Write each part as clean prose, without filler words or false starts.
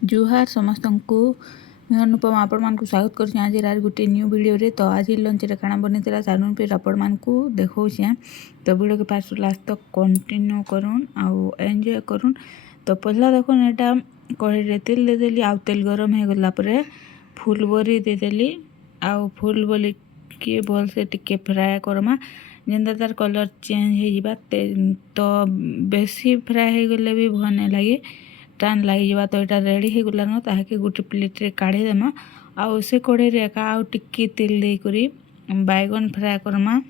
जुहार समस्त को अनुपम आपण मानक स्वागत कर आज गोटे न्यू वीडियो रे। तो आज लंच रे खाना बनी सारुन फिर आपण मानक देखा तो वीडियो के फास्ट लास्ट तक कंटिन्यू करूँ आउ एंजॉय करूँ। तो पहला देखो यहाँ कढ़ाई तेल देदेली आउ तेल गरम हो गलापर फुल बरी देदेली आउ फुल बरी कि भल से टिके फ्राए करमा जेनता तार कलर चेंज हो तो बेसी फ्राए हो गले भी भल नहीं लगे टाण लग तो यहाँ रेडी हो गलान ताकि गोटे प्लेट रे काढ़ी देमा आउ से कढ़ाई रे एका आउ टिके तेल दे करी बैगन फ्राए करमा।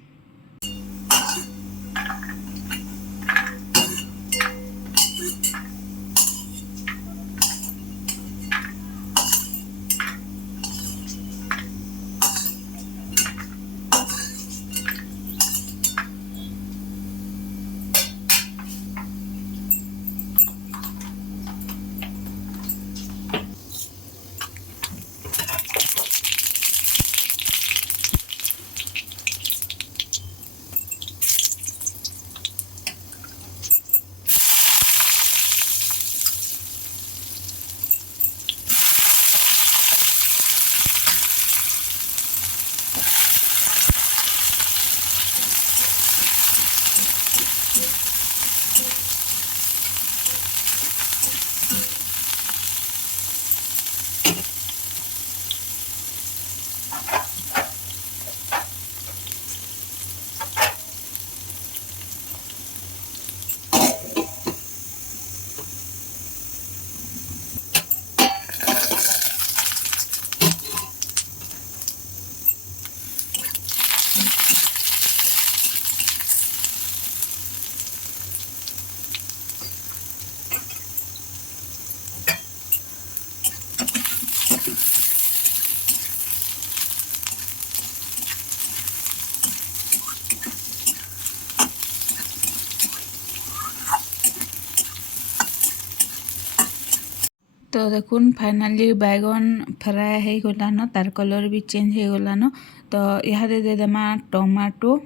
तो देखुन फाइनाली बैगन फ्राए हो गलान तार कलर भी चेंज हो गलान। तो यहाँ दे देमा टमाटो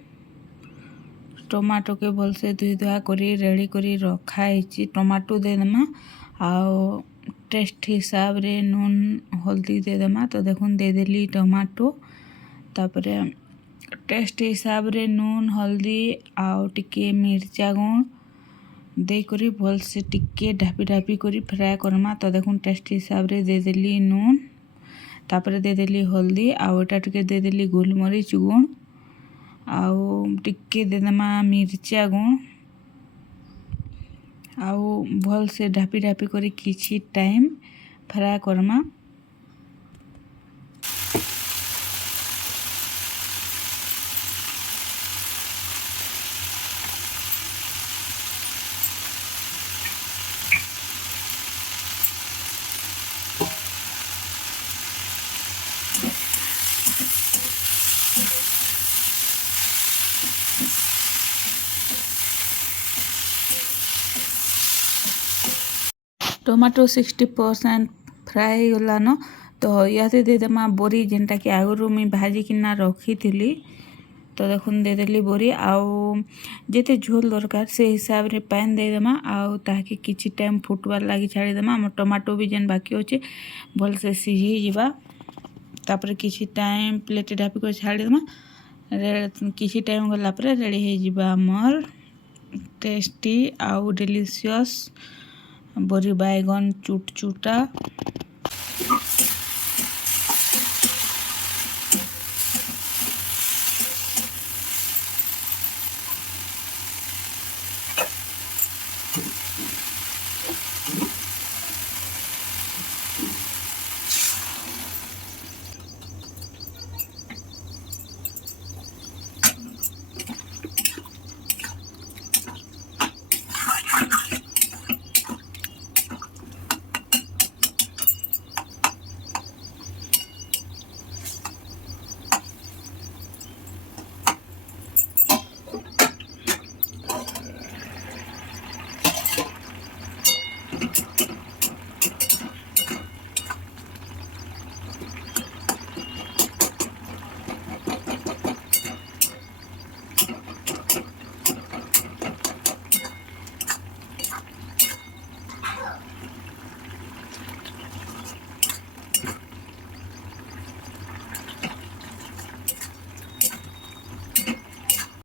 टमाटो के भल से धुई धुआ करी रेडी करी रखाई टमाटो दे देमा आउ टेस्ट हिसाब रे नून हल्दी दे देमा। तो देखुन दे देली टमाटो तापरे टेस्ट हिसाब रे नून हल्दी आउ टिके मिर्चा गुण देकरी भल से टिके ढापी ढापी करी फ्राए करमा। तो देखुन टेस्ट हिसाब रे दे देली नून तापरे दे देली हल्दी आउ एटा टिके दे देली गोलमरीच गुण आउ टिके दे देमा मिर्चा गुण आउ भल से ढापी ढापी करी किछि time fry Karma. Tomato 60% fry हो गलान। तो या दे देमा बोरी जेनटा कि आगुरी मुई भाजी किना रखी थी। तो देखुन दे देली बोरी आउ जेते झोल दरकार से हिसाब रे पानी दे देमा आउ ताकि किछि टाइम फुटबार लागी छाड़ी देमा। हम टमाटो भी जेन बाकी अच्छे भल से सिझी जीवा तापर किछि टाइम प्लेट ढापी कर छाड़ी देमा किछि टाइम गला पर रेडी हो जीवा हमर टेस्टी आउ डिलीशियस बरी बैगन चुट चुटा।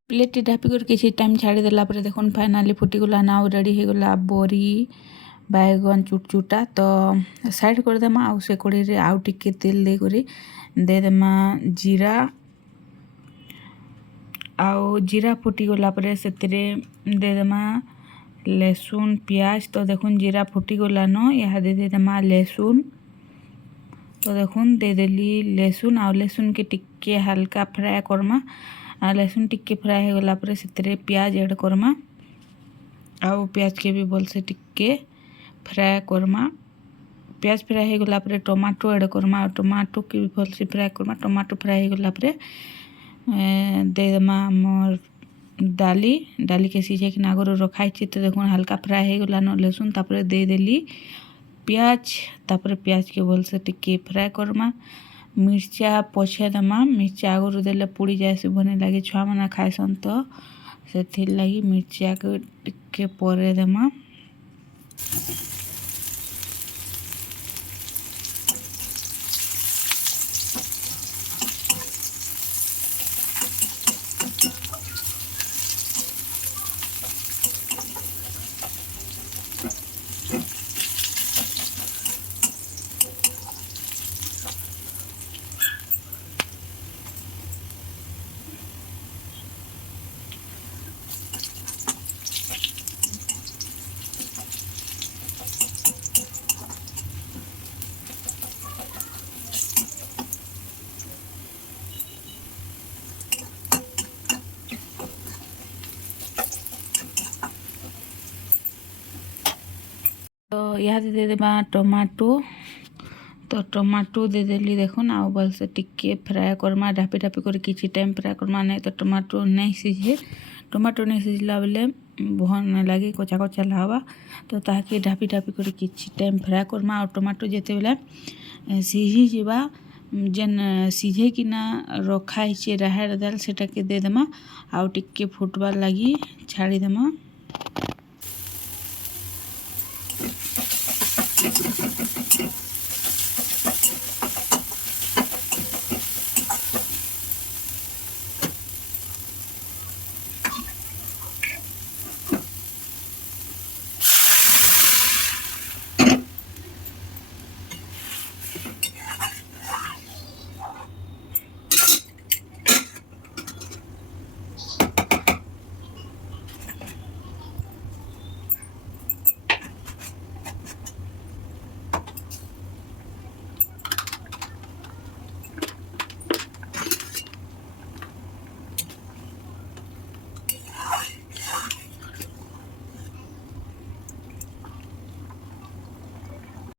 प्लेट ढापी कर किसी टाइम छाड़ी देला पर देखुन फाइनाली फुटीगला ना रेडी हो गला बरी बैगन चुटचुटा तो साइड कर देमा आउ से कड़ी रे आउ टिके तेल दे करी दे देमा जीरा आउ जीरा फुटीगला पर से दे देमा लहसुन प्याज तो देखुन जीरा फुटीगला न यहाँ दे देमा लहसुन तो देखुन दे देली लहसुन आउ लहसुन के टिके हल्का फ्राए करमा लहसुन टिके फ्राए हो गला पर से प्याज ऐड करमा आउ प्याज के भी भलसे टिके फ्राए करमा प्याज फ्राए हो गला पर टमाटो ऐड करमा टमाटो के भी भलसे फ्राए करमा टमाटो फ्राए हो गला पर दे देमा मोर डाली के सीझे कि आगर रखाई तो देखो हल्का फ्राए हो गला न लहसुन तापर दे देली प्याज तापर प्याज के भलसे टिके फ्राए करमा मिर्चा पछे देमा मिर्चा आगर देले पुड़ी जाए से बने लगे छुआ मैंने खाएसन तो से लगी मिर्चा के टिके परे देमा तो यहाँ दे देबा टमाटो तो टमाटो दे देली देखुन आउ भलसे टिके फ्राए करमा ढापी ढापी कर किसी टाइम फ्राए करमा नहीं तो टमाटो नहीं सीझे टमाटो नहीं सीझला बेले भल नहीं लगे कचा कचा हवा तो ताकि ढापी ढापी कर किसी टाइम फ्राए करमा और टमाटो जेते बेले सीझी जीवा जेन सीझे कि ना रखाई राहड़ दाल सेटा के दे देमा आउ टिके फुटबार लगी छाड़ी देमा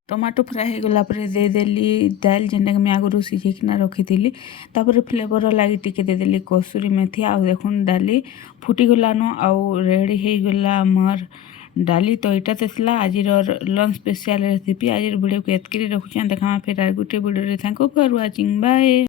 टमाटो फ्राए हो गला दे देली दाल जेनटा कि आगुरी सीझेकिना रखी तापर फ्लेवर लगी टिके दे देली कसूरी मेथी आउ देखुन डाली फुटीगलान आउ रेडी हो गला मोर डाली तो यहाँ तो आज लंच स्पेशल रेसिपी आज वीडियो को एतक रखुछे देखा फिर गोटे video thank you for watching bye.